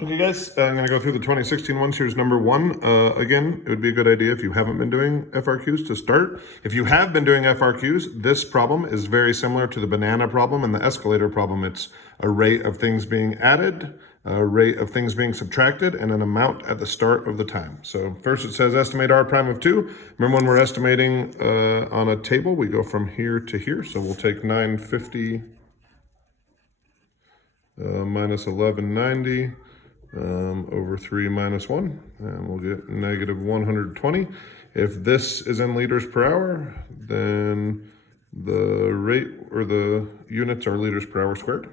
Okay guys, I'm going to go through the 2016 ones. Here's number one. Again, it would be a good idea if you haven't been doing FRQs to start. If you have been doing FRQs, this problem is very similar to the banana problem and the escalator problem. It's a rate of things being added, a rate of things being subtracted, and an amount at the start of the time. So first it says estimate R prime of 2. Remember when we're estimating on a table, we go from here to here. So we'll take 950 minus 1190. Over 3 minus 1, and we'll get negative 120. If this is in liters per hour, then the rate or the units are liters per hour squared.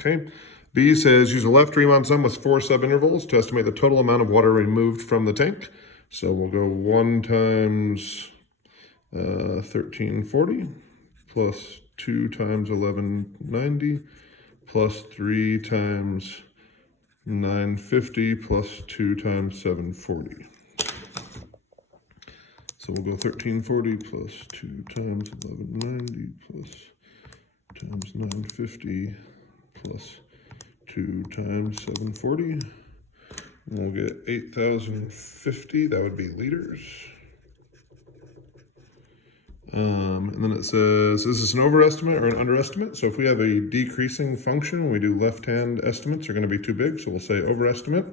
Okay. B says use a left Riemann sum with 4 subintervals to estimate the total amount of water removed from the tank. So we'll go 1 times 1340 plus 2 times 1190 plus 3 times 950 plus 2 times 740. So we'll go 1340 plus 2 times 1190 plus times 950 plus 2 times 740. And we'll get 8,050. That would be liters. And then it says, is this an overestimate or an underestimate? So if we have a decreasing function, we do left-hand estimates are going to be too big, so we'll say overestimate.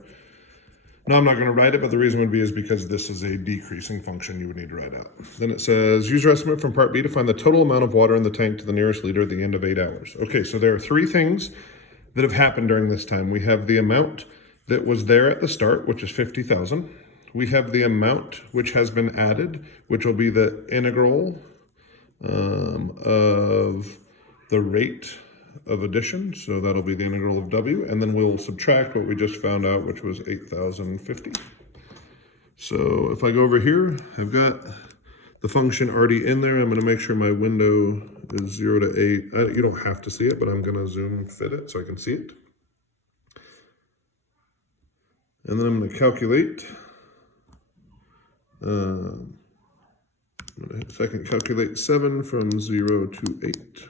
No, I'm not going to write it, but the reason would be is because this is a decreasing function you would need to write out. Then it says, use your estimate from part B to find the total amount of water in the tank to the nearest liter at the end of 8 hours. Okay, so there are 3 things that have happened during this time. We have the amount that was there at the start, which is 50,000. We have the amount which has been added, which will be the integral of the rate of addition. So that'll be the integral of W. And then we'll subtract what we just found out, which was 8,050. So if I go over here, I've got the function already in there. I'm going to make sure my window is 0 to 8. You don't have to see it, but I'm going to zoom fit it so I can see it. And then I'm going to calculate. So I can calculate 7 from 0 to 8.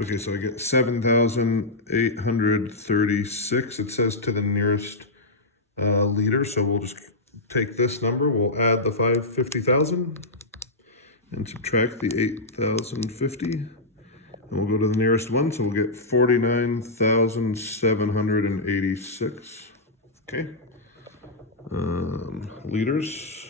Okay, so I get 7,836. It says to the nearest liter, so we'll just take this number. We'll add the 50,000 and subtract the 8,050. And we'll go to the nearest one, so we'll get 49,786. Okay. Liters.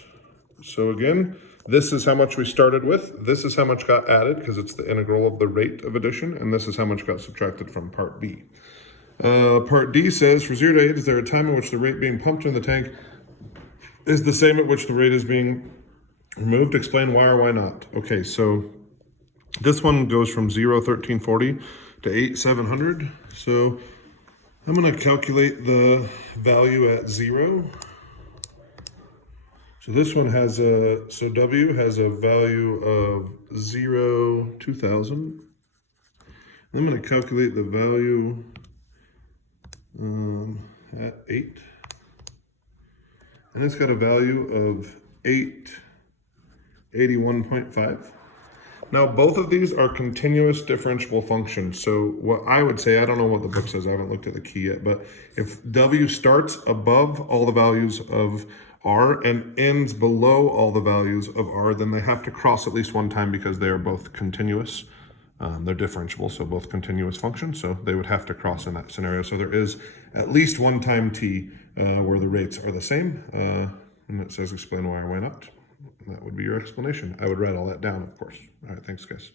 So again, this is how much we started with. This is how much got added because it's the integral of the rate of addition, and this is how much got subtracted from part B. Part D says for 0 to 8, is there a time at which the rate being pumped in the tank is the same at which the rate is being removed? Explain why or why not. Okay, so this one goes from 1340 to 8700. So I'm going to calculate the value at 0. So this one has so W has a value of 2000. I'm going to calculate the value at 8. And it's got a value of 881.5. Now, both of these are continuous differentiable functions. So what I would say, I don't know what the book says, I haven't looked at the key yet, but if W starts above all the values of R and ends below all the values of R, then they have to cross at least one time because they are both continuous. They're differentiable, so both continuous functions, so they would have to cross in that scenario. So there is at least one time t where the rates are the same, and it says explain why or why not. That would be your explanation. I would write all that down, of course. All right, thanks, guys.